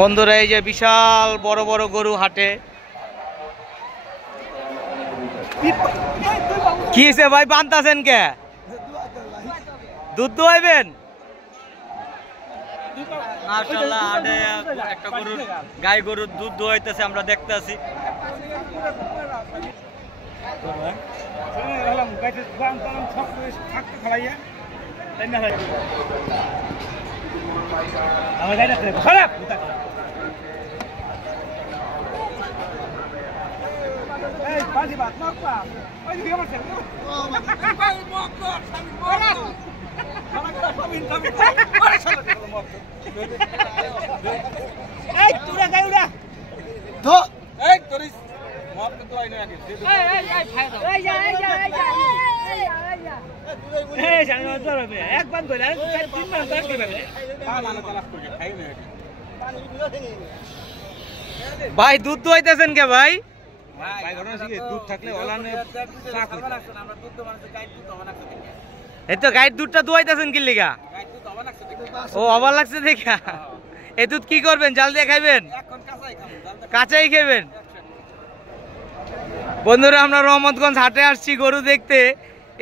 বন্ধুরা এই যে বিশাল বড় বড় গরু হাটে। কি হয়েছে ভাই, বানতাছেন কে? দুধ দোয়াইবেন? মাশাআল্লাহ, হাটে একটা গরুর গাই গরুর দুধ দোয়াইতেছে, আমরা দেখতে আছি। ভাই দুধ দোয়াইতেছেন কে ভাই? এই তো গাইড দুধটা দোয়াইতেছেন কি লিগা? ও অবাক লাগছে দেখা। এই দুধ কি করবেন, জাল দিয়ে খাইবেন? কাঁচাই খাইবেন? বন্ধুরা আমরা রহমতগঞ্জ হাটে আসছি গরু দেখতে,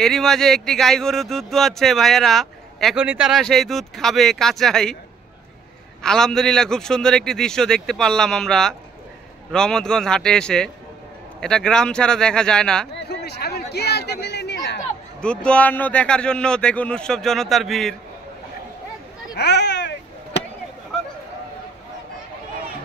এরই মাঝে একটি গাই গরু দুধ দোয়াচ্ছে ভাইয়েরা, এখনই তারা সেই দুধ খাবে কাঁচাই। আলহামদুলিল্লাহ খুব সুন্দর একটি দৃশ্য দেখতে পারলাম আমরা রহমতগঞ্জ হাটে এসে। এটা গ্রাম ছাড়া দেখা যায় না। দুধ দোয়ানো দেখার জন্য দেখুন উৎসব জনতার ভিড়।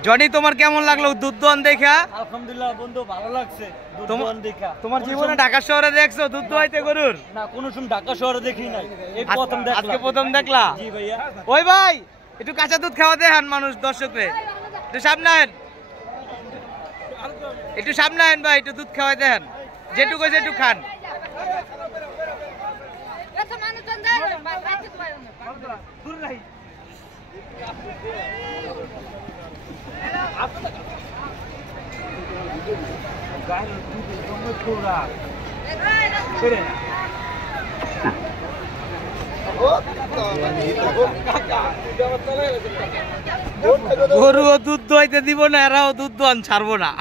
জনি তোমার কেমন লাগলো দুধ দোয়ান দেখা? আলহামদুলিল্লাহ বন্ধু, ভালো লাগছে দুধ দোয়ান দেখা। তোমার জীবনে ঢাকা শহরে দেখছো দুধ দোয়াইতে গরুর? না, কোনো সময় ঢাকা শহরে দেখি নাই, এই প্রথম দেখলাম। আজকে প্রথম দেখলা? জি ভাইয়া। ওই ভাই একটু কাঁচা দুধ খাওয়া দেখান মানুষ দর্শকরে, একটু সামনে আহেন, একটু সামনে আহেন ভাই, একটু দুধ খাওয়াই দেখান, যেটুকু যেটুকু খান। গরুও দুধ দোয়াইতে দিব না, এরাও দুধ দোয়ান ছাড়বো না।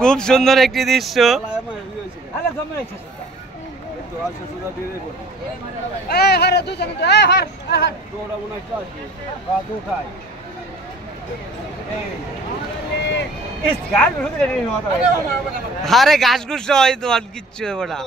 খুব সুন্দর একটি দৃশ্য। আরে ঘাস ঘুষ হয় তো আর কিচ্ছু হবে না।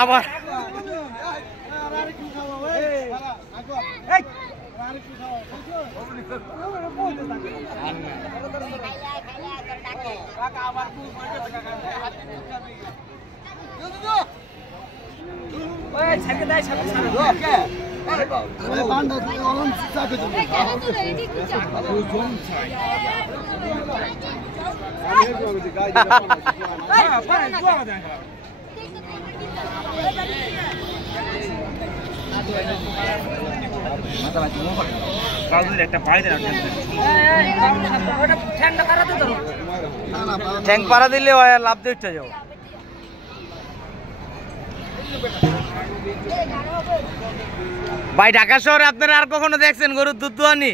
আবার ঠ্যাং পাড়া দিলে লাভ দেখতে যাও। ভাই ঢাকা শহরে আপনারা আর কখনো দেখছেন গরুর দুধ দোয়ানি?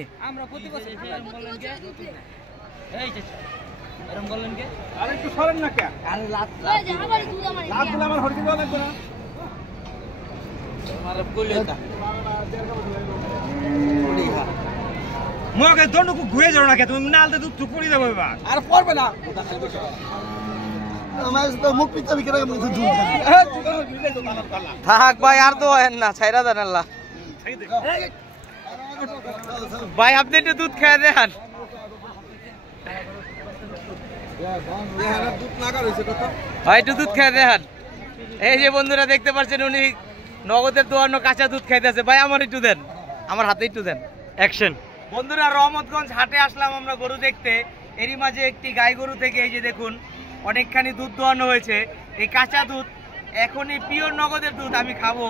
ঘুরে যাও না কে তুমি, নালতে দুধ টুকুরি দেবো এবার আর পড়বে না। থাক ভাই আর তো না ছাইরা দেন আল্লাহ। ভাই আপনি একটু দুধ খেয়ে দেন। হয় একটু দুধ খেয়ে দেখান। এই যে বন্ধুরা দেখতে পাচ্ছেন উনি নগদের দোয়ানো কাঁচা দুধ খাইতেছে। ভাই আমার একটু দেন, আমার হাতে একটু দেন। অ্যাকশন। বন্ধুরা রহমতগঞ্জ হাটে আসলাম আমরা গরু দেখতে। এরই মাঝে একটি গাই গরু থেকে এই যে দেখুন অনেকখানি দুধ দোয়ানো হয়েছে। এই কাঁচা দুধ এখনই পিওর নগদের দুধ আমি খাবো।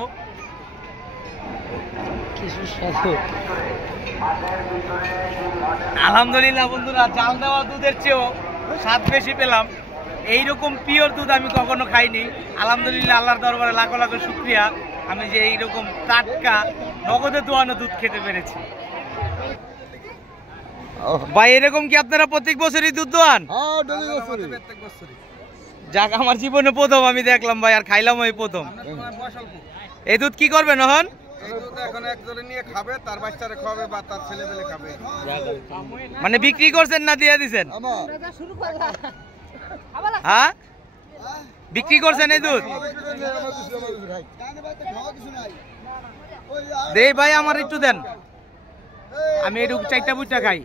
আলহামদুলিল্লাহ বন্ধুরা, জাল দেওয়া দুধের চেয়েও স্বাদ বেশি পেলাম। এইরকম পিওর দুধ আমি কখনো খাইনি। আলহামদুলিল্লাহ, আল্লাহর দরবারে লাখো লাখো শুকরিয়া আমি যে এইরকম টাটকা নগদে দোয়ানো দুধ খেতে পেরেছি। ভাই এরকম কি আপনারা প্রত্যেক বছরই দুধ দোয়ান? যাক, আমার জীবনে প্রথম আমি দেখলাম ভাই, আর খাইলাম ওই প্রথম। এই দুধ কি করবেন এখন? মানে বিক্রি করছেন না দিয়ে দিছেন? হ্যাঁ, বিক্রি করছেন এই দুধ? দেই ভাই, আমার একটু দেন, আমি একটু 4টা বুটটা খাই।